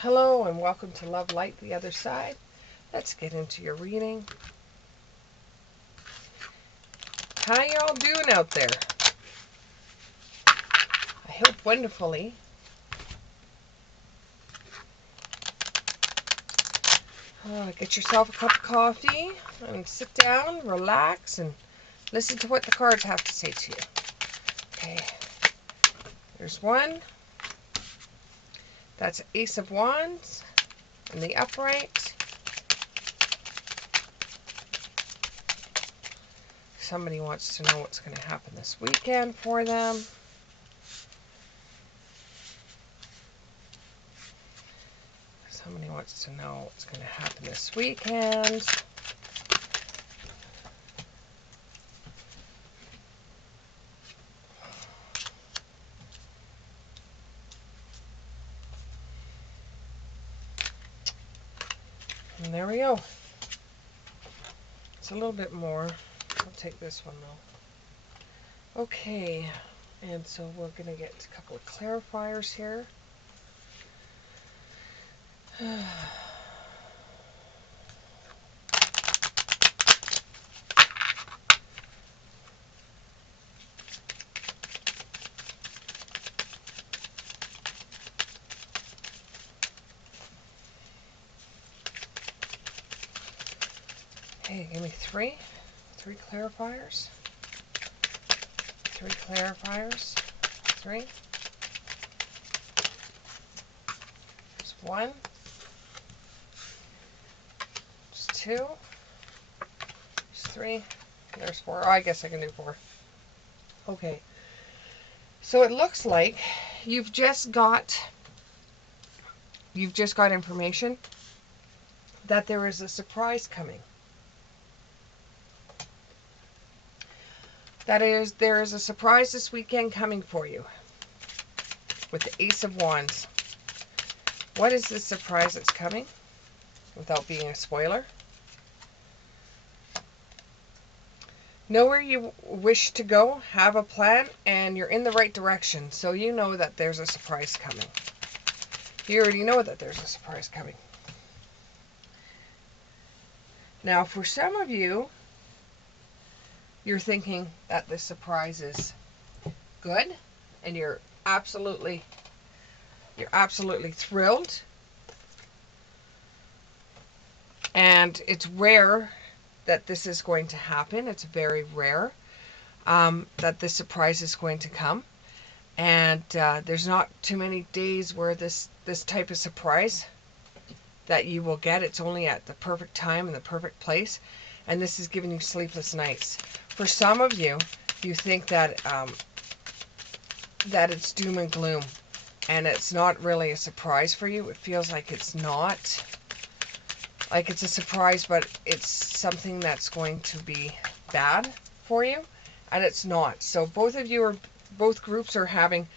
Hello and welcome to Love Light the Other Side. Let's get into your reading. How y'all doing out there? I hope wonderfully. Get yourself a cup of coffee and sit down, relax, and listen to what the cards have to say to you. Okay, there's one. That's Ace of Wands in the upright. Somebody wants to know what's going to happen this weekend for them. Somebody wants to know what's going to happen this weekend. And there we go. It's a little bit more. I'll take this one though. Okay, and so we're going to get a couple of clarifiers here. Okay, give me three clarifiers. Three clarifiers. Three. There's one. There's two. There's three. There's four. Oh, I guess I can do four. Okay. So it looks like you've just got information that there is a surprise coming. There is a surprise this weekend coming for you with the Ace of Wands. What is this surprise that's coming? Without being a spoiler. Know where you wish to go, have a plan, and you're in the right direction. So you know that there's a surprise coming. You already know that there's a surprise coming. Now, for some of you, you're thinking that this surprise is good, and you're absolutely thrilled. And it's rare that this is going to happen. It's very rare that this surprise is going to come. And there's not too many days where this type of surprise that you will get. It's only at the perfect time and the perfect place. And this is giving you sleepless nights. For some of you, you think that that it's doom and gloom. And it's not really a surprise for you. It feels like it's not. Like it's a surprise, but it's something that's going to be bad for you. And it's not. So both groups are having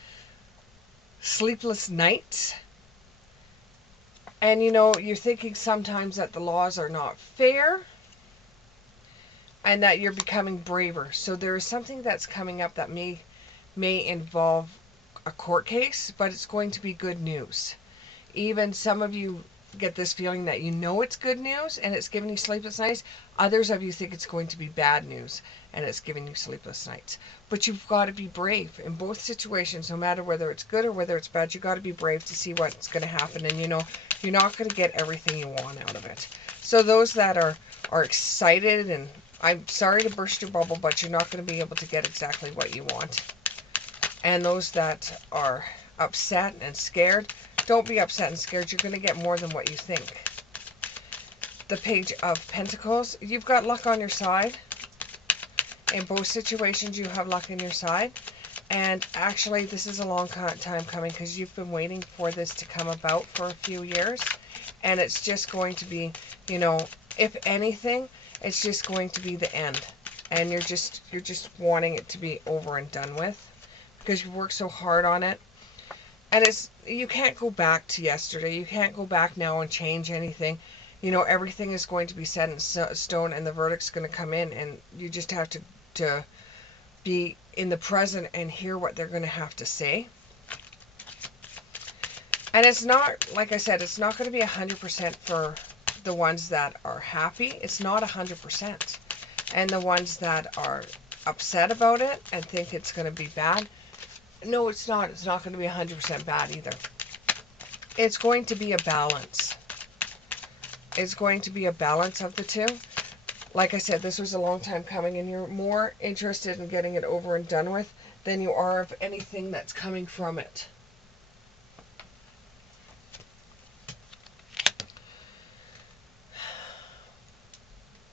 sleepless nights. And you're thinking sometimes that the laws are not fair. And that you're becoming braver. So there is something that's coming up that may involve a court case, but it's going to be good news. Even some of you get this feeling that it's good news and it's giving you sleepless nights. Others of you think it's going to be bad news and it's giving you sleepless nights. But you've got to be brave in both situations, no matter whether it's good or whether it's bad. You've got to be brave to see what's going to happen, and you're not going to get everything you want out of it. So those that are excited, and I'm sorry to burst your bubble, but you're not going to be able to get exactly what you want. And those that are upset and scared, don't be upset and scared. You're going to get more than what you think. The Page of Pentacles, you've got luck on your side. In both situations, you have luck on your side. And actually, this is a long time coming because you've been waiting for this to come about for a few years. And it's just going to be, if anything, it's just going to be the end. And you're just wanting it to be over and done with because you worked so hard on it. And you can't go back to yesterday. You can't go back now and change anything. Everything is going to be set in stone, and the verdict's going to come in, and you just have to be in the present and hear what they're going to have to say. And it's not, like I said, it's not going to be 100% for the ones that are happy. It's not 100%. And the ones that are upset about it and think it's going to be bad, no, it's not. It's not going to be 100% bad either. It's going to be a balance. It's going to be a balance of the two. Like I said, this was a long time coming, and you're more interested in getting it over and done with than you are of anything that's coming from it.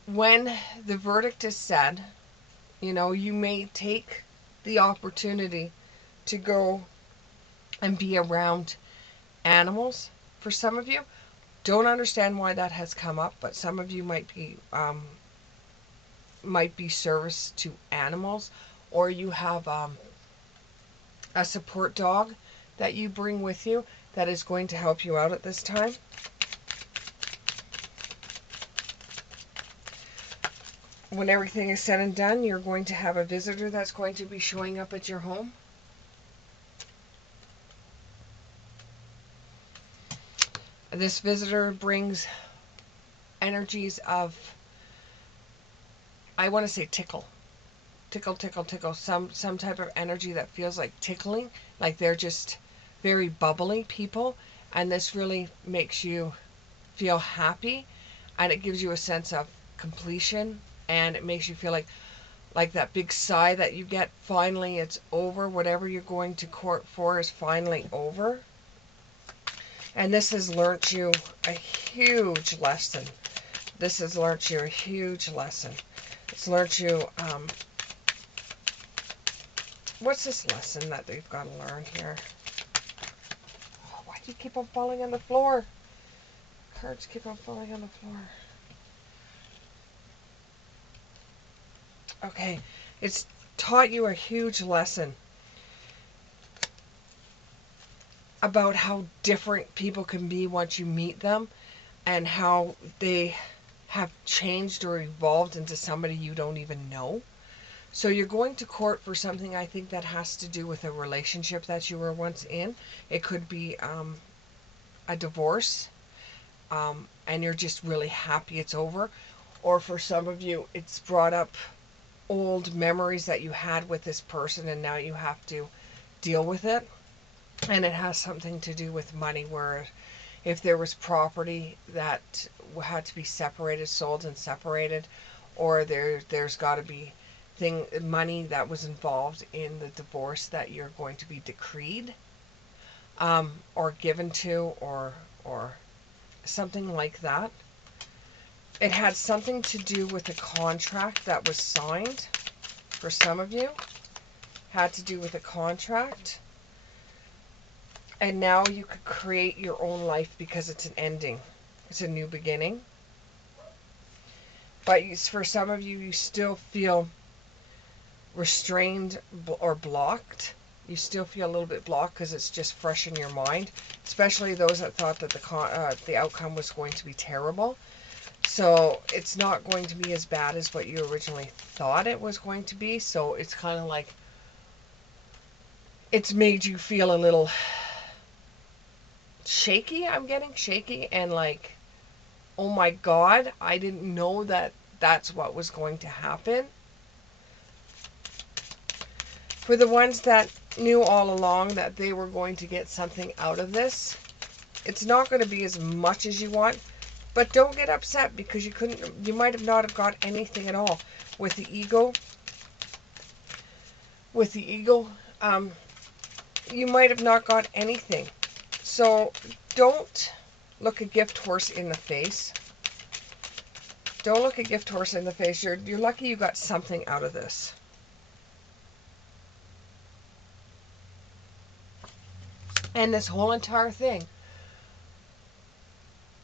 When the verdict is said, you know, you may take the opportunity to go and be around animals. For some of you, don't understand why that has come up, but some of you might be service to animals, or you have a support dog that you bring with you that is going to help you out at this time. When everything is said and done, you're going to have a visitor that's going to be showing up at your home. This visitor brings energies of, I want to say tickle. Tickle, tickle, tickle. Some type of energy that feels like tickling, like they're just very bubbly people. And this really makes you feel happy, and it gives you a sense of completion, and it makes you feel like that big sigh that you get. Finally, it's over. Whatever you're going to court for is finally over. And this has learnt you a huge lesson. This has learnt you a huge lesson. It's learnt you, what's this lesson that they've got to learn here? Oh, why do you keep on falling on the floor? Cards keep on falling on the floor. Okay, it's taught you a huge lesson about how different people can be once you meet them, and how they have changed or evolved into somebody you don't even know. So you're going to court for something, I think, that has to do with a relationship that you were once in. It could be a divorce, and you're just really happy it's over. Or for some of you, it's brought up old memories that you had with this person, and now you have to deal with it. And it has something to do with money, where if there was property that had to be separated, sold and separated, or there's got to be money that was involved in the divorce that you're going to be decreed, or given to, or something like that. It had something to do with a contract that was signed. For some of you, had to do with a contract. And now you could create your own life because it's an ending. It's a new beginning. But for some of you, you still feel restrained or blocked. You still feel a little bit blocked because it's just fresh in your mind. Especially those that thought that the outcome was going to be terrible. So it's not going to be as bad as what you originally thought it was going to be. So it's kind of like, it's made you feel a little shaky. I'm getting shaky, and like, oh my God, I didn't know that that's what was going to happen. For the ones that knew all along that they were going to get something out of this, it's not going to be as much as you want. But don't get upset because you might have not have got anything at all. With the ego, you might have not got anything. So don't look a gift horse in the face. Don't look a gift horse in the face. You're lucky you got something out of this. And this whole entire thing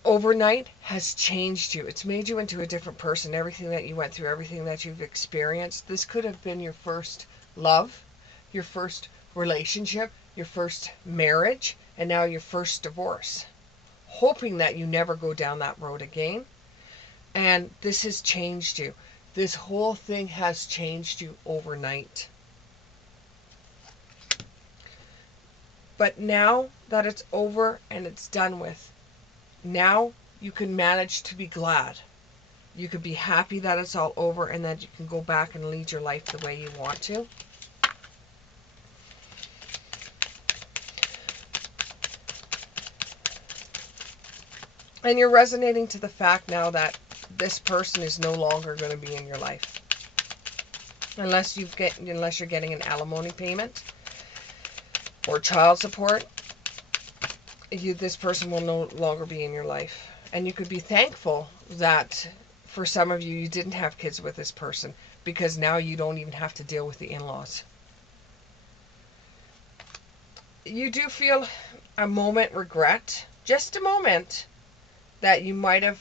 overnight has changed you. It's made you into a different person. Everything that you went through, everything that you've experienced. This could have been your first love, your first relationship, your first marriage, and now your first divorce. Hoping that you never go down that road again. And this has changed you. This whole thing has changed you overnight. But now that it's over and it's done with, now you can manage to be glad. You could be happy that it's all over and that you can go back and lead your life the way you want to. And you're resonating to the fact now that this person is no longer going to be in your life. Unless you're getting an alimony payment or child support, this person will no longer be in your life. And you could be thankful that for some of you, you didn't have kids with this person, because now you don't even have to deal with the in-laws. You do feel a moment regret, just a moment, that you might have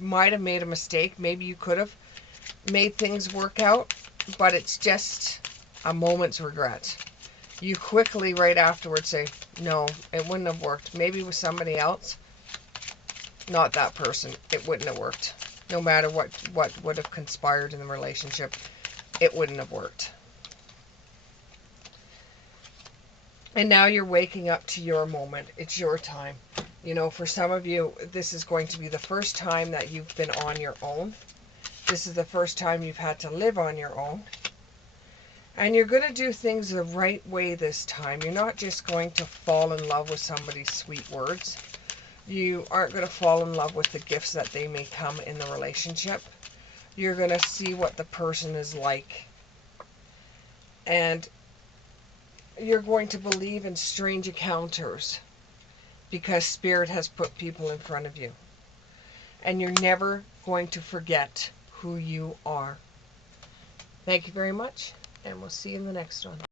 made a mistake. Maybe you could have made things work out, but it's just a moment's regret. You quickly right afterwards say, no, it wouldn't have worked. Maybe with somebody else, not that person, it wouldn't have worked. No matter what would have conspired in the relationship, it wouldn't have worked. And now you're waking up to your moment. It's your time. You know, for some of you, this is going to be the first time that you've been on your own. This is the first time you've had to live on your own. And you're going to do things the right way this time. You're not just going to fall in love with somebody's sweet words. You aren't going to fall in love with the gifts that they may come in the relationship. You're going to see what the person is like. And you're going to believe in strange encounters because Spirit has put people in front of you. And you're never going to forget who you are. Thank you very much, and we'll see you in the next one.